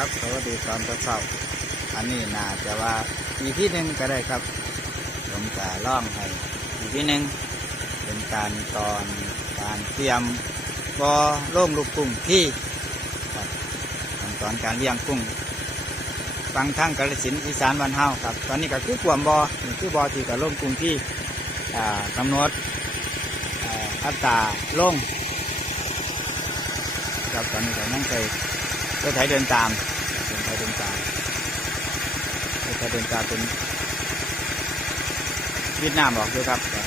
ครับสวัสดีตอนเช้าๆอันนี้น่าจะว่าอีที่หนึ่งก็ได้ครับผมจะล่องให้อีที่หนึ่งเป็นการตอนการเตรียมบอโล่งลูกกุ้งที่ครับขั้นตอนการเลี้ยงกุ้งฟังทั้งกาฬสินอีสานวันเฮาครับ ตอนนี้ก็คือกวมบอนี่คือบอที่กับล่งกุ้งที่กำหนดอ่าอัตราลงครับตอนนี้ก็นั่งเคย รถไถเดินตามรถไถเดินตามรถไถเดินตามเป็นเวียดนามบอกด้วยครับแต่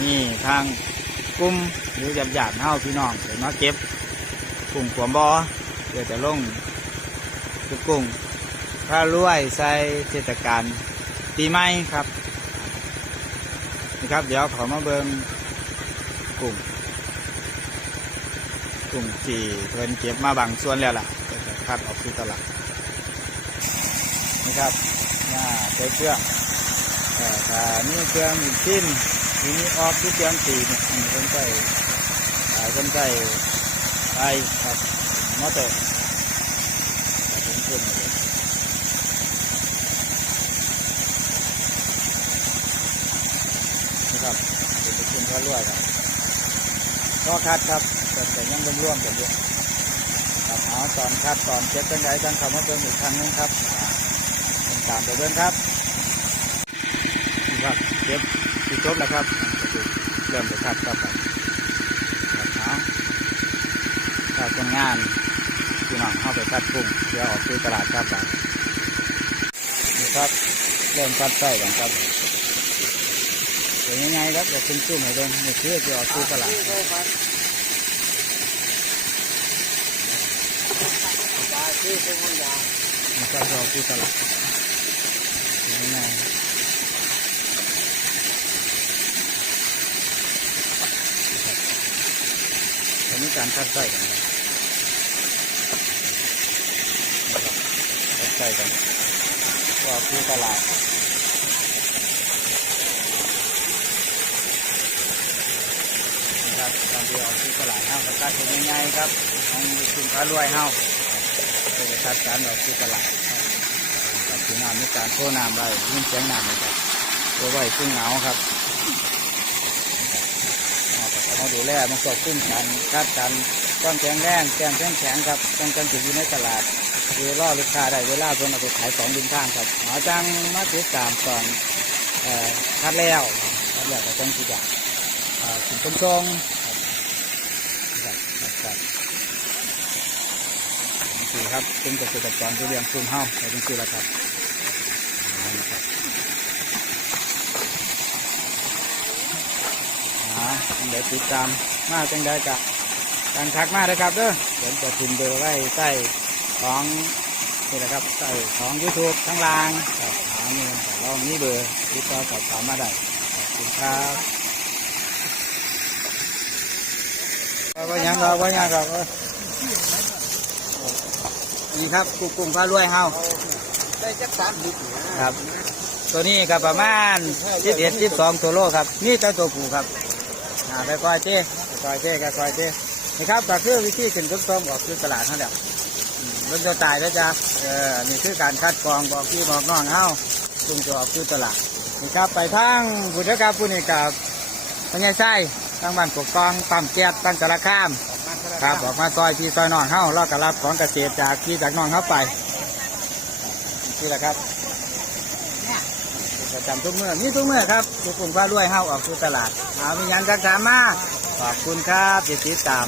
นี่ทางกลุ่มหรือหยาบหยาบๆเฮาพี่น้องเดี๋ยวมาเก็บกุ้งขวมบอเพื่อจะลงทุกกุ้งถ้ารวยใส่เทศกาลปีใหม่ครับ นี่ครับ เดี๋ยวขอมาเบิงกุ้ง กลุ่มที่เพิ่นเก็บมาบางส่วนแล้วล่ะคัดออกสู่ตลาดนี่ครับหน้าใช้เครื่องแต่ถ้านี่เครื่องชิ้นทีนี้ออกที่เครื่องตีนี่อันนี้เพิ่นใส่เพิ่นใส่ไปครับมอเตอร์ผมขึ้นมาเลยนี่ครับเป็นขึ้นพระรวยครับก็คัดครับ แต่แต่ยังร่วมๆกันอยู่ครับเอาตอนคัดตอนเช็คกันไงกันคำว่าเพิ่มอีกครั้งหนึงครับอ่าเป็นตามไปเดินครับครับเก็บที่จบแล้วครับเริ่มไปคัดครับครับเอาถ้าคนงานพี่น้องเข้าไปคัดกุ้งเดี๋ยวออกซื้อตลาดครับผมนี่ครับเริ่มคัดไส้กันครับเป็นยังไงครับเดี๋ยวคุณซุ้มให้เดินนี่คือจะออกซื้อตลาด มันก็รอผู้ตลาดยังไงตอนนี้การคัดไส้กันคัดไส้กันรอผู้ตลาดนะครับตอนที่ออกผู้ตลาดเฮาก็คัดเป็นยังไงครับของคุณพระรวยเฮา ก็จะคัดการออกที่ตลาดครับถึงน้ำมีการโค้น้ำไว้ยิ่งแจ้งน้ำเลยครับตัวไว้ซึ่งเหงาครับเอาดูแลมันก็คุ้มกันคาดกันต้องแข็งแรงแข็งแข็งแข็งครับต้องจังถึงอยู่ในตลาดคือล่อลูกค้าได้เวลาเพิ่นเอาไปขายของดินทางครับหาจังมาติดตามตอนคัดแล้วคัดแล้วก็ต้องสิจะเอ่อถึงต้นทรงครับครับครับ นี่ครับเป็นเกษตรกรที่เลี้ยงกุ้งเฮาไปจริงๆแล้วครับเอาละครับอ่าเดี๋ยวติดตามมาจังได้กับการทักมาเลยครับเด้อเดี๋ยวจะพิมพ์เบอร์ไว้ใต้ของนี่แหละครับใต้ของยูทูบทั้งล่างครับหาเนี่ยแต่เรามีเบอร์ติดต่อสอบถามมาได้ขอบคุณครับว่ายังเราว่ายังเรา นี่ครับกุ้งกุ้งพระรวยเฮาได้จักสามลิตรครับ ตัวนี้ก็ประมาณสิบเอ็ดสิบสองตัวโลครับ นี่แต่ตัวผู้ครับอ่าไปคอยเจ้ไปคอยเจ้ไปคอยเจ้นี่ครับก็คือวิธีขึ้นต้นส้มออกคือตลาดนั่นแหละอืมมันจะตายแล้วจ้ะเออนี่คือการคัดกรองบอกพี่บอกน้องเฮาคุงจะออกคือตลาดนี่ครับไปทางบุตรครับผู้นี้กับพญายไส้ทางบ้านกกกองปั๊มแก๊สตั้งสารคาม ครับออกมาซอยพี่ซอยน้องเฮาเราก็รับของเกษตรจากพี่จากน้องเข้าไปนี่แหละครับประจำทุกเมื่อนี่ทุกเมื่อครับทุกคนพาด้วยเฮาออกสู่ตลาดเอามีหยังกักถามมาขอบคุณครับที่ติดตาม